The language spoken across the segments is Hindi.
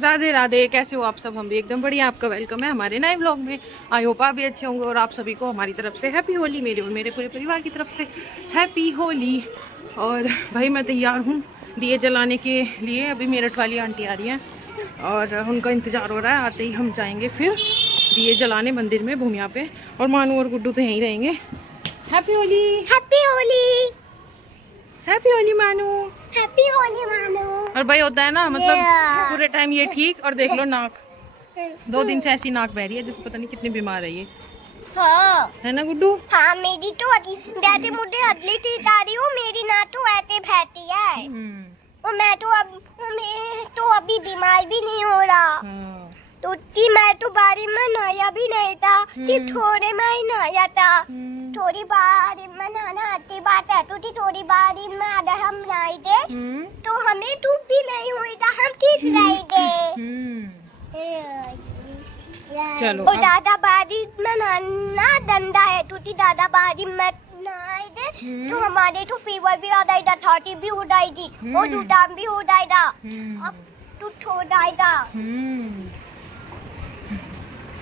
राधे राधे, कैसे हो आप सब? हम भी एकदम बढ़िया। आपका वेलकम है हमारे नए व्लॉग में। आई होप आप भी अच्छे होंगे और आप सभी को हमारी तरफ से हैप्पी होली, मेरे और मेरे पूरे परिवार की तरफ से हैप्पी होली। और भाई मैं तैयार हूँ दिए जलाने के लिए। अभी मेरठ वाली आंटी आ रही हैं और उनका इंतज़ार हो रहा है। आते ही हम जाएंगे फिर दिए जलाने मंदिर में भूमिया पे, और मानू और गुड्डू तो यहीं रहेंगे। Happy Holi, happy Holi, happy Holi मानू, हैप्पी होली मानू। और भाई होता है ना, मतलब पूरे टाइम ये ठीक। और देख लो नाक, 2 दिन से ऐसी नाक बह रही है जैसे पता नहीं कितनी बीमार है ये। हाँ है ना गुड्डू? हाँ, मेरी तो जैसे मुझे अगली चीज आ रही हो, मेरी नाक तो ऐसे बहती है। और मैं तो अभी बीमार भी नहीं हो रहा। हाँ। तो मैं तो बारी में नहाया भी नहीं था, कि थोड़े में ही नहाया था। थोड़ी बारी में नहाना आती बात है, तो थोड़ी बारी में आधा हम नहाए थे, तो हमें धूप भी नहीं हुई था, हम ठीक रह गए। चलो और दादा बारी में नहाना डंडा है, तो दादा बारी में नहाए थे, तो हमारे तो फीवर भी आ रही था, 30 भी हो रही थी, और जुकाम भी हो रहा था। अब तो थोड़ा था।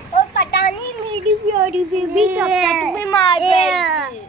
और पता नहीं मेरी प्यारी बेबी कब तक बीमार रहेगी।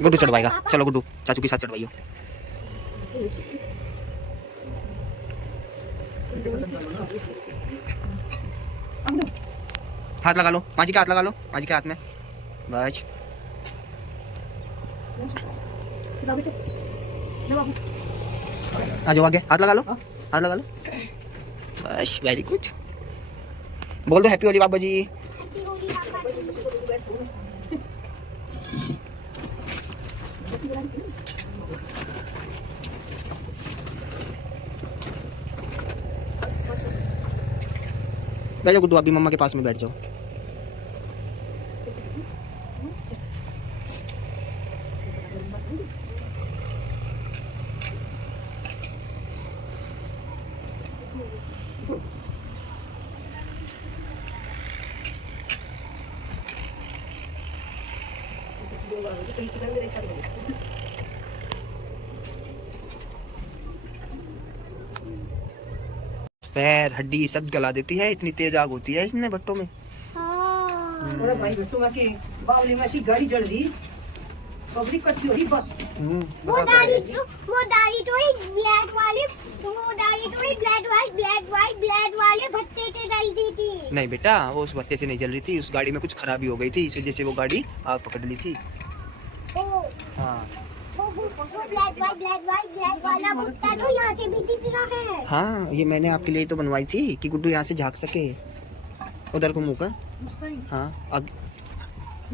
गुड्डू चढ़वाएगा, चलो गुड्डू चाचू के साथ चढ़वाइयो। हाथ लगा लो, माँ जी का हाथ लगा लो, माँ जी के हाथ में बस। आ जाओ आगे, हाथ लगा लो, हाथ लगा लो बस, वेरी गुड। बोल दो हैप्पी होली बाबा जी। बैठ जाओ गुड्डू, अभी मम्मा के पास में बैठ जाओ। पैर हड्डी सब गला देती है, इतनी तेज आग होती है इसमें भट्टों में। अरे भाई भट्टू में के बावली में सी गाड़ी जल रही, पब्लिक इकट्ठी हो रही बस। वो दाढ़ी तो ही ब्लैक वाले, वो दाढ़ी तो ही ब्लैक वाले भट्टे से जलती थी। नहीं बेटा, वो उस भट्टे से नहीं जल रही थी, उस गाड़ी में कुछ खराबी हो गई थी, इस वजह से वो गाड़ी आग पकड़ ली थी। हाँ ब्लैक वाला भट्टा तो यहाँ से भी दिख रहा है। हाँ, ये मैंने आपके लिए तो बनवाई थी कि गुड्डू यहाँ से झांक सके। उधर को मुँह कर। हाँ आगे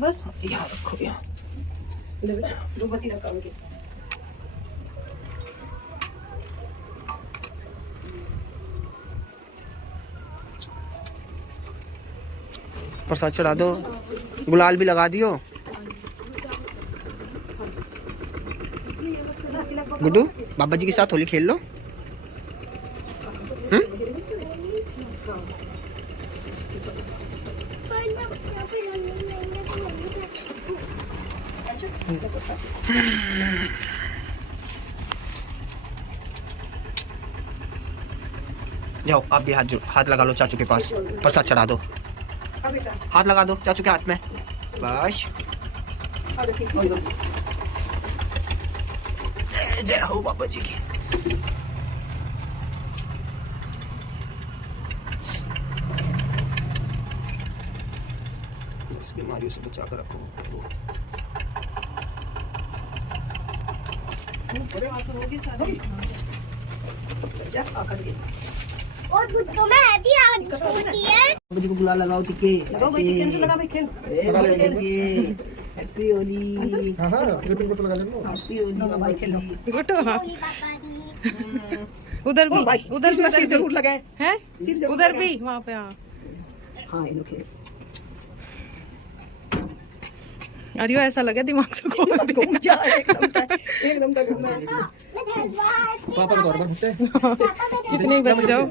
बस यहाँ रखो, यहाँ दो बत्ती रखा उनके। प्रसाद चढ़ा दो, गुलाल भी लगा दियो। गुड्डू बाबा जी के साथ होली खेल लो। जाओ आप भी हाथ लगा लो चाचू के पास, प्रसाद चढ़ा दो। हाथ लगा दो चाचू के हाथ में बस। जय हो बाबा जी की। इस बीमारियों से बचा कर रखो। और भुट्टो में ऐसी आग होती है। बाबा जी को बुला लगाओ टिके। लगाओ भाई टिके से लगा भाई खेल। हैप्पी होली। हाँ हाँ ट्रिपल कोट लगा देना। हैप्पी होली भाई खेलो। गुड्डू हाँ होली पापा दी। उधर भी भाई उधर इसमें भी सिर जरूर लगाए। है सिर जरूर उधर लगाए। भी वहाँ पे हाँ। हाँ इन्हों खेल। अरे ऐसा लगे दिमाग से घूम घूम जा एकदम तक घूमना है। पापा को बार घुसते हैं। कितने बच जाओ।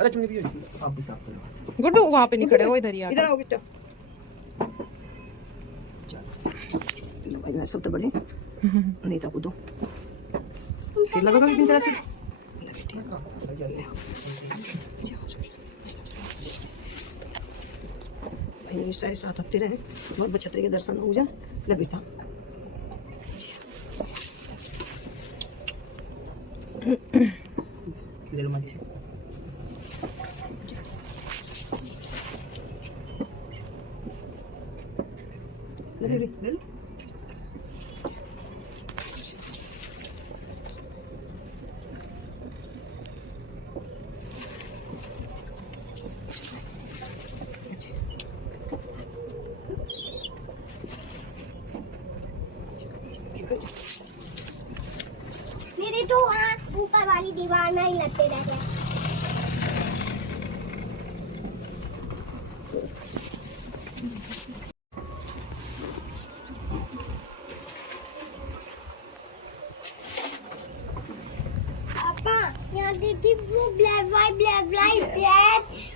अरे चुनी भी है। आप भी साफ करो। गुड्डू वहाँ पे नहीं खड़े हो इधर ही आ इधर आओ बेटा। चलो भाई मैं सब तो बड़े नहीं था कूदो। फिर लगेगा लेकिन जरा सी। भाई मेरे सारे साथ आते रहे बहुत बच्चा तरीके दर्शन हो जा ले बेटा। ले लो माजी से। ले ले ले लो। मेरे तो वहाँ ऊपर वाली दीवार में ही लगते रहते हैं। पापा यहाँ देखिए वो ब्लैक वाइट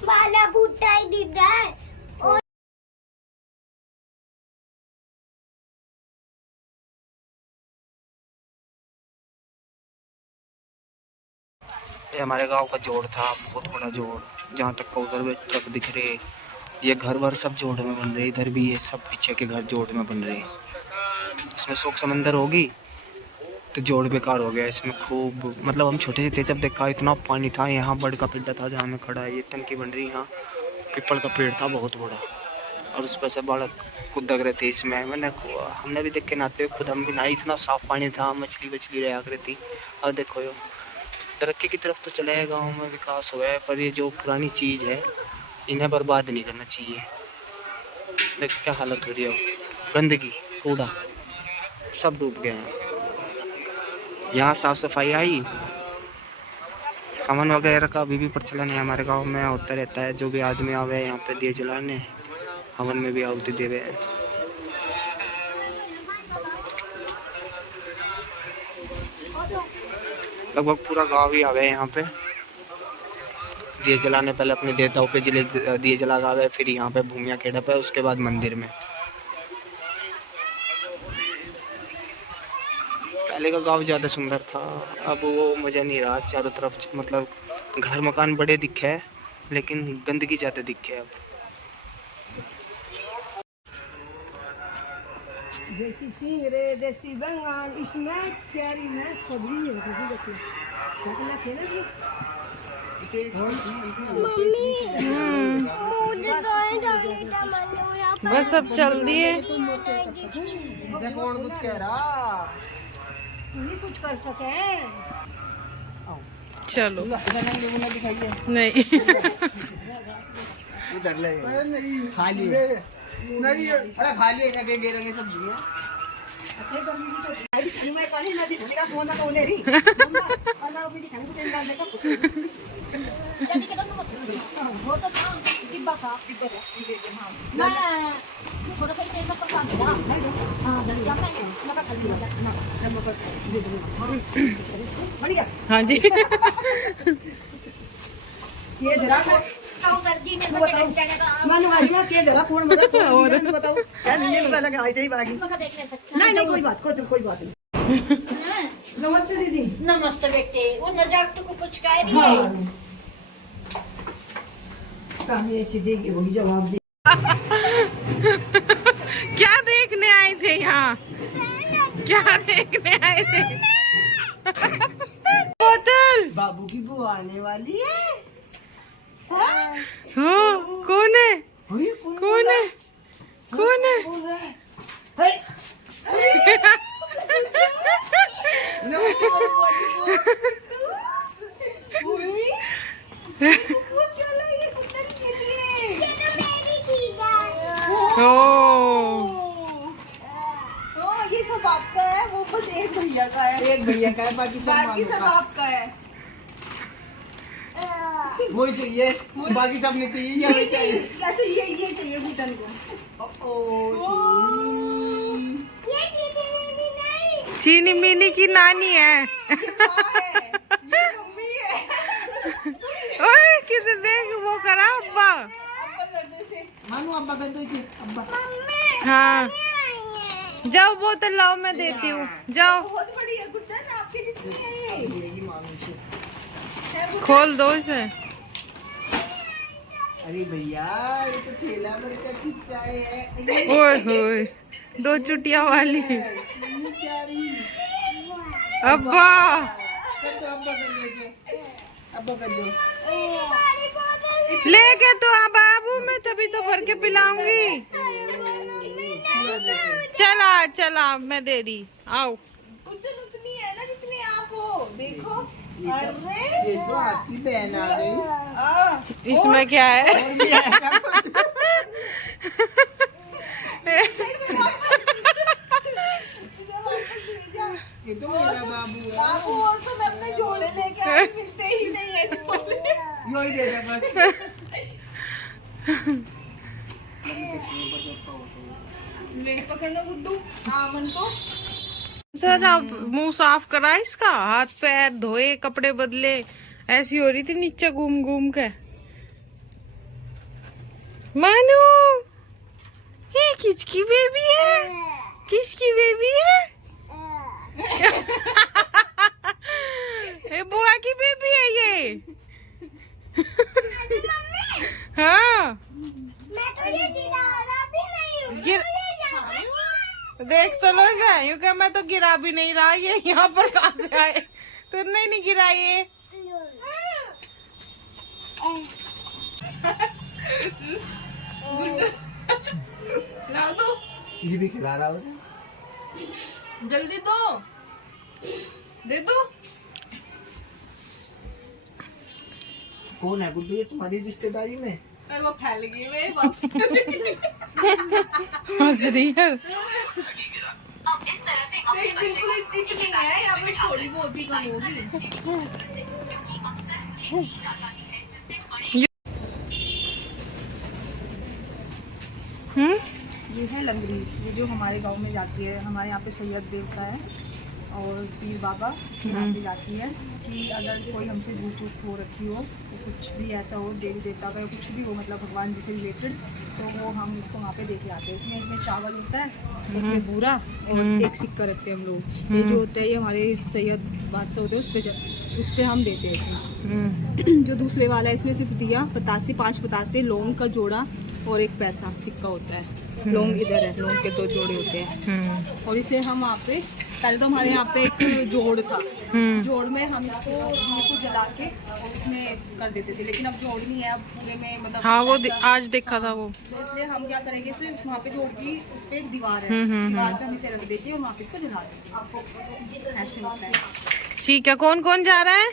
वाला भुट्टा ही दिख रहा है। और ये हमारे गांव का जोड़ था, बहुत बड़ा जोड़। जहाँ तक का उधर भी ट्रक दिख रहे। ये घर वर सब जोड़ में बन रहे। इधर भी ये सब पीछे के घर जोड़ में बन रहे। इसमें शोक समंदर होगी तो जोड़ बेकार हो गया। इसमें खूब मतलब हम छोटे थे जब देखा इतना पानी था। यहाँ बड़ का पेड़ था जहाँ मैं खड़ा है। ये टंकी बन रही। यहाँ पीपल का पेड़ था बहुत बड़ा और उस पर से बालक कूद रहे थे इसमें। हमने भी देख के नहाते हुए खुद हम भी नहाए। इतना साफ पानी था, मछली वछली रहा करती। और देखो यो तरक्की की तरफ तो चले गए, गाँव में विकास हुआ है, पर ये जो पुरानी चीज़ है इन्हें बर्बाद नहीं करना चाहिए। देख क्या हालत हो रही है। गंदगी कूड़ा सब डूब गए हैं। यहाँ साफ सफाई आई। हवन वगैरह का अभी भी प्रचलन है हमारे गांव में, होता रहता है। जो भी आदमी आवे यहाँ पे दिए जलाने, हवन में भी आहुति देवे। लगभग पूरा गांव ही आवे यहाँ पे दिए जलाने। पहले अपने देवताओं पे दिए जला गावे, फिर यहाँ पे भूमिया केड़प है, उसके बाद मंदिर में। पहले का गांव ज़्यादा सुंदर था, अब वो मज़ा नहीं रहा। चारों तरफ मतलब घर मकान बड़े दिखे है लेकिन गंदगी ज़्यादा दिखे अब। देसी सिंगरे देसी बैंगन इसमें कैरी में सब्जी है। देखिए क्या थे ना इसमें। मुझे तो जाने का मन हो रहा है। बस अब चल दिए। कौन कुछ कह रहा? नहीं कुछ कर सके। चलो नमूना दिखाइए। नहीं उधर ले खाली नहीं। अरे खाली है के गेरंगे सब्जी में। अच्छे गर्मी की तो भाई खाने में काली नदी खाने का फोन ना तो ले रही मम्मा और ना भी खाने को टाइम डाल देगा कुछ जल्दी के दो वो तो डिब्बा था हां मैं थोड़ा सा तेल पर काम था हां जल्दी अब मैं लगा खाली ना जब पर बढ़ गया। हाँ जी ये जरा सर्दी में तो जाने का मनवारी में के जरा कौन मदद और बताओ क्या मिलने में लगा आई थी बागी। नहीं नहीं कोई बात नहीं। नमस्ते दीदी। नमस्ते बेटे। वो नजाक तो को कुछ कह रही है। कहानी ऐसी देगी वही जवाब दे। क्या देखने आए थे यहाँ? क्या देखने आए थे? बोतल। बाबू की बुआ आने वाली है। हाँ, कौन है? कौन है? कौन है? ये सब आपका है, वो बस एक भैया का है। एक भैया का है, बाकी सब आपका है। वही चाहिए, बाकी सब नहीं चाहिए, ये हमें चाहिए। अच्छा ये चाहिए भूटान को। चीनी मिनी की नानी है। ये मम्मी है। ओए किधर देख वो करा अब्बा। मानू अब्बा कर दो इसे, अब्बा। हाँ जाओ बोतल लाओ, मैं देती हूँ, जाओ बहुत बड़ी है गुड्डन, आपके जितनी है ये। देगी मानू से। खोल दो इसे। अरे भैया ये तो थैला भर कर चिप्स आए हैं। ओए होए, 2 चुटिया वाली। इतनी प्यारी। अब्बा कर दो अब्बा, कर दो इसे, अब्बा कर दो। लेके तो आ बाबू, मैं तभी तो भर के पिलाऊंगी। चला चला मैं दे रही, आओ। गुड्डन उतनी है ना जितनी आप हो, देखो। अरे ये तो आपकी बहन आ गई। इसमें क्या है? ये तो मेरा बाबू है। बाबू और तो मैं अपने जोड़े लेके आई, मिलते ही नहीं है जोड़े। यो ही दे दे बस। ले पकड़ना गुड्डू, आमन को। सर आप मुंह साफ करा इसका, हाथ पैर धोए, कपड़े बदले, ऐसी हो रही थी नीचे घूम घूम के। मानू ये किसकी बेबी है? किसकी बेबी है? ये बुआ की बेबी है ये। हाँ मैं तो ये गिरा भी नहीं हूँ। गिर देख तो लो जाए, यूँ क्या मैं तो गिरा भी नहीं रहा, ये यहाँ पर कहाँ से आए? तुमने ही नहीं गिरा ये। ला दो, ये भी खिला रहा उसे। जल्दी दो, दे दो। कौन है गुड्डू ये तुम्हारी रिश्तेदारी में? अरे वो फैल गई वे बाप। हंस रही है। देख बिल्कुल इतनी है, यहाँ पे थोड़ी बहुत ही कम होगी। ये है लंगड़ी, ये जो हमारे गांव में जाती है। हमारे यहाँ पे सैयद देवता है और पीर बाबा इसके नाम पे जाती है कि अगर कोई हमसे भूल चूक हो रखी हो, तो कुछ भी ऐसा हो, देवी देवता का कुछ भी हो, मतलब भगवान जी से रिलेटेड, तो वो हम इसको वहाँ पे दे के आते हैं। इसमें एक में चावल होता है, एक में बूरा और एक सिक्का रखते हैं हम लोग। ये जो होता है ये हमारे सैयद बादशाह होते हैं, उस पर हम देते हैं इसमें। जो दूसरे वाला है इसमें सिर्फ दिया, पतासे, 5 पतासे, लौंग का जोड़ा और एक पैसा सिक्का होता है। लौंग इधर है, लौंग के 2 जोड़े होते हैं। और इसे हम वहाँ पे, पहले तो हमारे यहाँ पे एक जोड़ था, जोड़ में हम इसको घी को जला के और उसमें कर देते थे, लेकिन अब जोड़ नहीं है, अब पूरे में मतलब। हाँ वो आज देखा था वो। तो इसलिए हम क्या करेंगे, इसे वहाँ पे जोड़ की उस पे एक दीवार है, दीवार पे हम इसे रख देते हैं और वहाँ पे इसको जला देते हैं। ऐसे होता है। ठीक है, कौन कौन जा रहा है?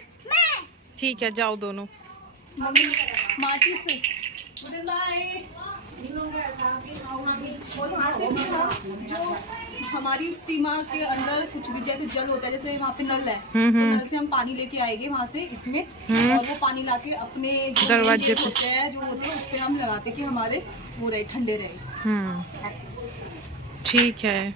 ठीक है जाओ दोनों। माचिस और यहाँ से भी हम जो हमारी सीमा के अंदर कुछ भी जैसे जल होता है, जैसे वहाँ पे नल है, तो नल से हम पानी लेके आएंगे वहाँ से इसमें, और वो पानी लाके अपने दरवाजे पे होते हैं जो होते हैं उस पे हम लगाते कि हमारे वो रहे, ठंडे रहे। ठीक है।